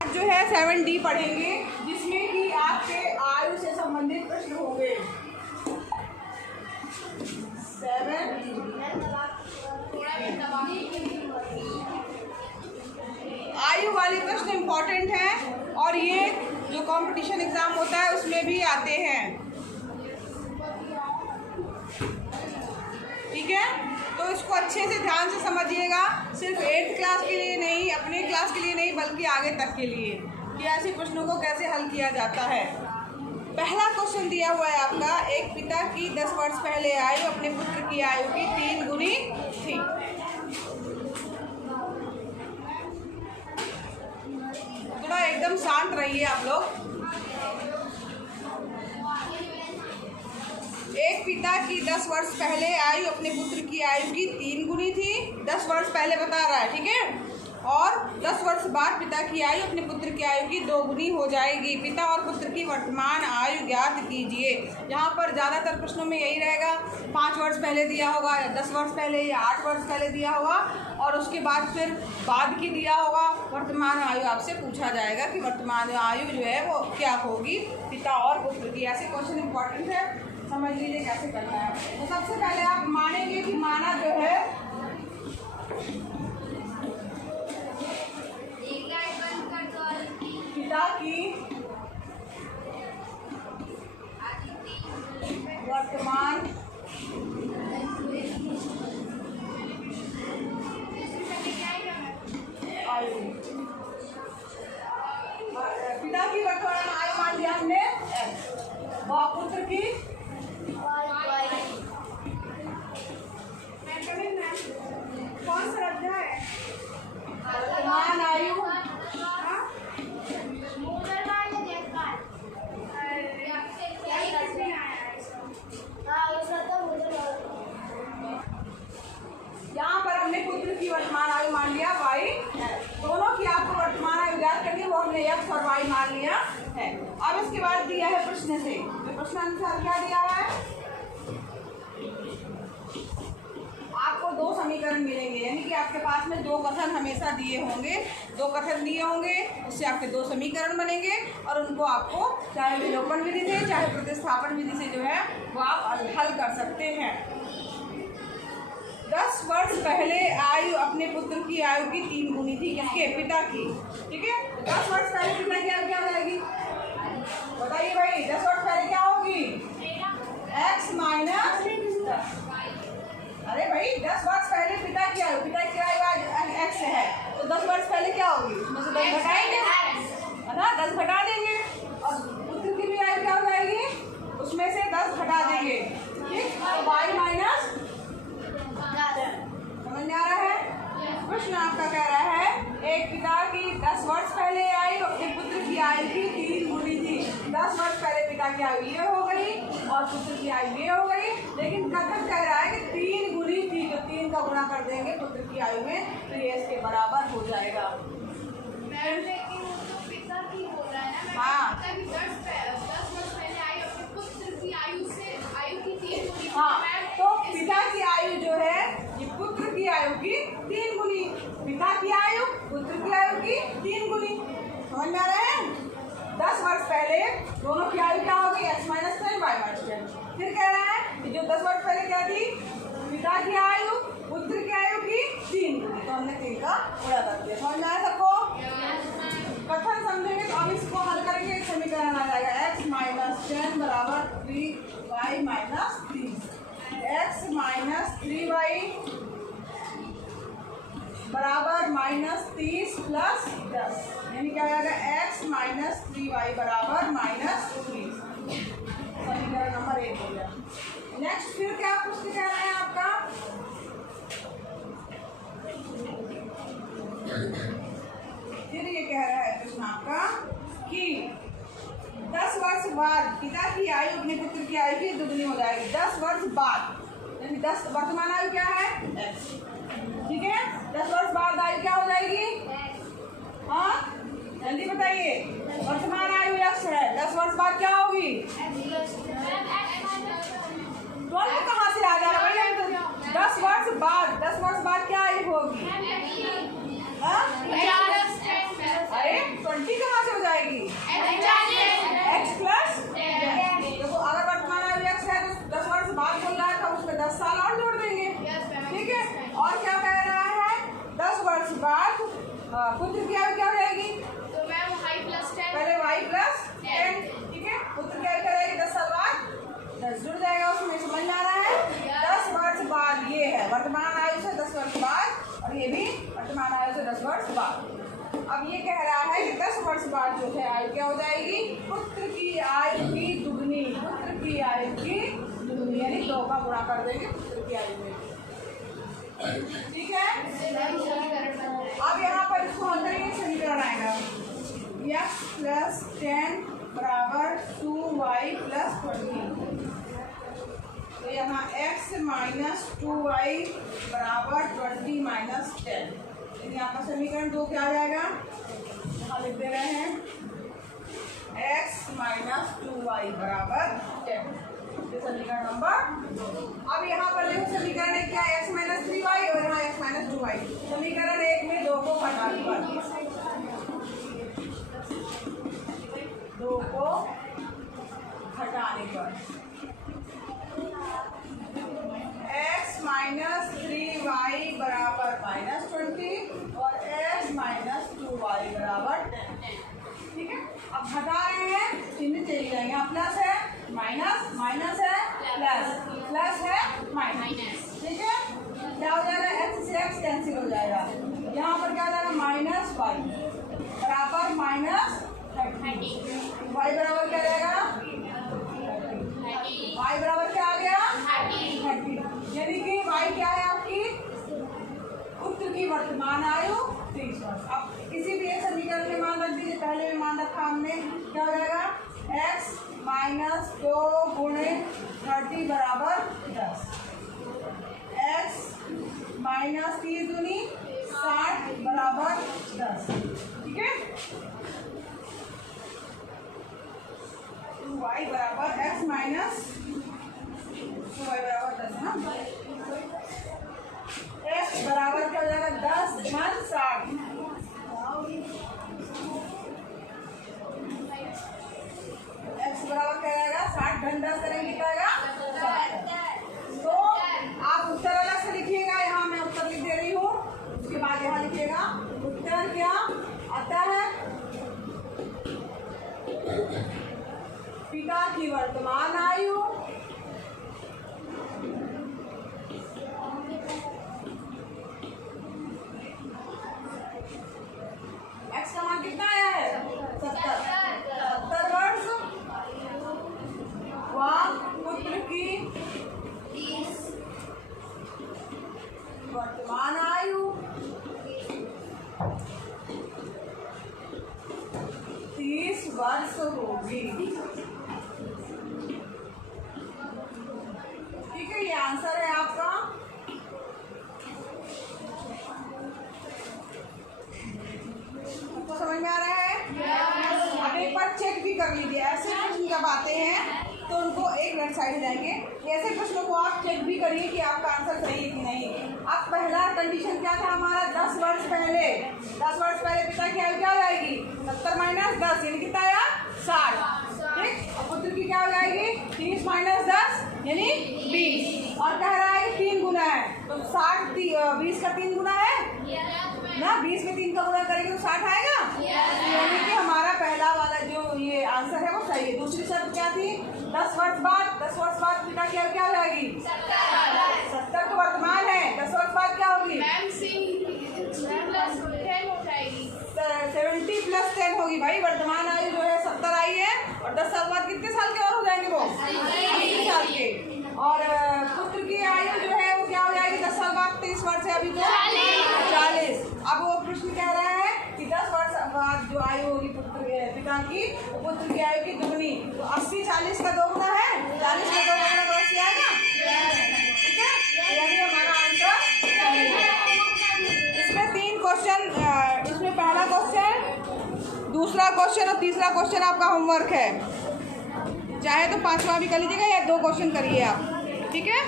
जो है 7D पढ़ेंगे, जिसमें कि आपके आयु से संबंधित प्रश्न होंगे। 7 आयु वाले प्रश्न इम्पोर्टेंट हैं और ये जो कंपटीशन एग्जाम होता है उसमें भी आते हैं। ठीक है, तो इसको अच्छे से ध्यान से समझिएगा, सिर्फ 8th क्लास के लिए नहीं, अपने क्लास के लिए नहीं, बल्कि आगे तक के लिए कि ऐसे प्रश्नों को कैसे हल किया जाता है। पहला क्वेश्चन दिया हुआ है आपका, एक पिता की 10 वर्ष पहले आयु अपने पुत्र की आयु की 3 गुनी थी। थोड़ा एकदम शांत रहिए आप लोग। एक पिता की 10 वर्ष पहले आयु अपने पुत्र की आयु की 3 गुनी थी। 10 वर्ष पहले बता रहा है, ठीक है। और 10 वर्ष बाद पिता की आयु अपने पुत्र की आयु की 2 गुनी हो जाएगी। पिता और पुत्र की वर्तमान आयु ज्ञात कीजिए। यहाँ पर ज़्यादातर प्रश्नों में यही रहेगा, 5 वर्ष पहले दिया होगा या 10 वर्ष पहले या 8 वर्ष पहले दिया होगा, और उसके बाद फिर बाद की दिया होगा। वर्तमान आयु आपसे पूछा जाएगा कि वर्तमान आयु जो है वो क्या होगी पिता और पुत्र की। ऐसे क्वेश्चन इंपॉर्टेंट है, समझ लीजिए कैसे करना है। तो सबसे पहले आप मानेंगे कि माना जो है पिता की वर्तमान आयु, पिता की वर्तमान आयु मान लिया हमने और पुत्र की कौन सा अध्याय है? वर्तमान आयु यहाँ पर हमने पुत्र की वर्तमान आयु मान लिया y, दोनों की आपको वर्तमान आयु ज्ञात करनी है, वो हमने x और y मान लिया है। अब इसके बाद दिया है प्रश्न से, तो प्रश्न अनुसार क्या दिया है, आपको 2 समीकरण मिलेंगे, यानी कि आपके पास में 2 कथन हमेशा दिए होंगे, 2 कथन दिए होंगे, उससे आपके 2 समीकरण बनेंगे और उनको आपको चाहे विलोपन विधि से चाहे प्रतिस्थापन विधि से जो है वो आप हल कर सकते हैं। 10 वर्ष पहले आयु अपने पुत्र की आयु की 3 गुनी थी, किसके? पिता की। ठीक है, 10 वर्ष पहले पिता की आयु क्या बनेगी बताइए भाई? 10 वर्ष पहले क्या होगी? x minus 10। अरे भाई 10 वर्ष पहले पिता की आयु x है, तो 10 वर्ष पहले क्या होगी? उसमें से 10 घटाएंगे, है ना, 10 घटा देंगे, और पुत्र की भी आयु क्या हो जाएगी? उसमें से 10 घटा देंगे। ठीक, तो y माइनस, समझ में आ रहा है? प्रश्न आपका कह रहा है एक पिता की 10 वर्ष पहले आयु अपने पुत्र की आयु की 3 गुनी थी। 10 वर्ष पहले पिता की आयु ये हो गई और पुत्र की आयु ये हो गई, लेकिन कथन कह रहा है कि 3 गुनी थी, तो 3 का गुणा कर देंगे पुत्र की आयु में, तो ये इसके बराबर हो जाएगा। हाँ, तो पिता की आयु जो है ये पुत्र की आयु की 3 गुनी, पिता की आयु पुत्र की आयु की 3 गुनी, समझ में आ रहा है? 10 वर्ष पहले दोनों की आयु क्या होगी? x minus 10 y minus 10। फिर कह रहा है कि जो 10 वर्ष पहले क्या थी? पिता की आयु पुत्र की आयु की 3 गुनी, तो हमने 3 का गुणा कर दिया। समझ में आया सबको? कथन समझेंगे तो अब इसको हल करेंगे, एक समीकरण आ जाएगा x माइनस 10 बराबर 3y minus 3। x minus 3y बराबर माइनस 30 प्लस 10, यानी क्या आएगा? x माइनस 3y बराबर माइनस 30। समीकरण नंबर 1 हो गया। नेक्स्ट फिर क्या प्रश्न कह रहे हैं आपका? फिर ये कह रहा है प्रश्न आपका कि 10 वर्ष बाद पिता की आयु अपने पुत्र की आयु की 2 गुनी हो जाएगी। 10 वर्ष बाद, यानी 10 वर्तमान आयु क्या है? x। ठीक है, 10 वर्ष बाद आयु क्या हो जाएगी? हाँ, जल्दी बताइए। वर्तमान आयु x है, 10 वर्ष बाद क्या होगी? 12 कहाँ से आ जा रहा है भैया? 10 वर्ष बाद क्या आयु होगी? अरे 20 पुत्र की आयु क्या हो जाएगी? तो मैम y + 10। पहले y + 10, ठीक है। पुत्र की आयु क्या रहेगी? 10 साल बाद 10 जुड़ जाएगा उसमें, समझ में आ रहा है? 10 वर्ष बाद ये है वर्तमान आयु से 10 वर्ष बाद, और ये भी वर्तमान आयु से 10 वर्ष बाद। अब ये कह रहा है कि 10 वर्ष बाद जो है आयु क्या हो जाएगी? पुत्र की आयु की दुगनी, पुत्र की आयु की दुगनी, यानी 2 का गुणा कर देंगे पुत्र की आयु में, ठीक है। अब यहाँ पर इसको हल करेंगे, समीकरण आएगा x + 10 = 2y + 20। तो यहाँ x - 2y = 20 - 10, यहाँ पर समीकरण 2 क्या आ जाएगा? यहाँ लिख दे रहे हैं x - 2y = 10, ये समीकरण नंबर 2। अब यहाँ पर देखो समीकरण एक क्या? x - 3y और यहाँ x - 2y। समीकरण 1 में 2 को घटाने पर, 2 को घटाने पर x - 3y = -20 और x - 2y = 10, ठीक है। अब घटा रहे हैं, चिन्ह चले जाएंगे, यहाँ प्लस है माइनस, माइनस है प्लस, प्लस है माइनस, ठीक है। क्या हो जाएगा? x से x कैंसिल हो जाएगा, यहाँ पर क्या हो जाएगा? -y बराबर -30, y बराबर क्या रहेगा? y बराबर क्या आ गया? 30, यानी कि y क्या है आपकी? पुत्र की वर्तमान आयु 30 वर्ष। अब किसी भी एक समीकरण में मान रख दीजिए, पहले में मान रखा हमने, क्या हो जाएगा? x - 2 × 30 = 10, x - 30 दूनी 60 = 10, ठीक है। 2y = x - 2y = 10 है ना। x बराबर क्या हो जाएगा? 10 × 60, x बराबर क्या आएगा? 60 × 10 करेंगे क्या आएगा? 60। तो आप उत्तर अलग से लिखिएगा, यहाँ मैं उत्तर लिख दे रही हूँ, उसके बाद यहाँ लिखिएगा उत्तर क्या आता है? पिता की वर्तमान आयु x का मान कितना आया है? 70 वर्ष, व पुत्र की वर्तमान आयु 30 वर्ष होगी, ठीक है। ये आंसर है आपका। आपको समझ में आ रहा है? अब एक बार चेक भी कर लीजिए, ऐसे प्रश्न जब आते हैं तो उनको एक मिनट साइड जाएंगे, ऐसे प्रश्नों को आप चेक भी करिए कि आपका आंसर सही है कि नहीं। अब पहला कंडीशन क्या था हमारा? 10 वर्ष पहले, 10 वर्ष पहले पिता की आयु क्या हो जाएगी? 70 - 10 यानी कितना आया? 60, ठीक। और पुत्र की क्या हो जाएगी? 30 - 10 यानी 20, और कह रहा है 3 गुना है, तो 60 20 का 3 गुना है ना, 20 में 3 का गुना करेंगे तो 60 आएगा, यानी कि हमारा पहला वाला जो ये आंसर है वो सही है। दूसरी शर्त क्या थी? 10 वर्ष बाद पिता की आयु क्या हो जाएगी? 70 तो वर्तमान है, 10 वर्ष बाद क्या होगी? 70 + 10 होगी भाई। वर्तमान आयु जो है 70 आई है, और 10 साल बाद कितने साल के और हो जाएंगे? वो 80 साल के। और पुत्र की आयु जो है वो क्या हो जाएगी? 10 साल बाद 30 वर्ष है, अभी तो 40। अब वो प्रश्न कह रहा है कि 10 वर्ष बाद जो आयु होगी पिता की, पुत्र की आयु की दुगनी, तो 80 40 का 2 गुना है, 40 का 2 गुना तो 80 आएगा, ठीक है। यानी हमारा आंसर सही है। इसमें 3 क्वेश्चन, इसमें पहला क्वेश्चन, दूसरा क्वेश्चन और तीसरा क्वेश्चन आपका होमवर्क है। चाहे तो 5वां भी कर लीजिएगा या 2 क्वेश्चन करिए आप, ठीक है।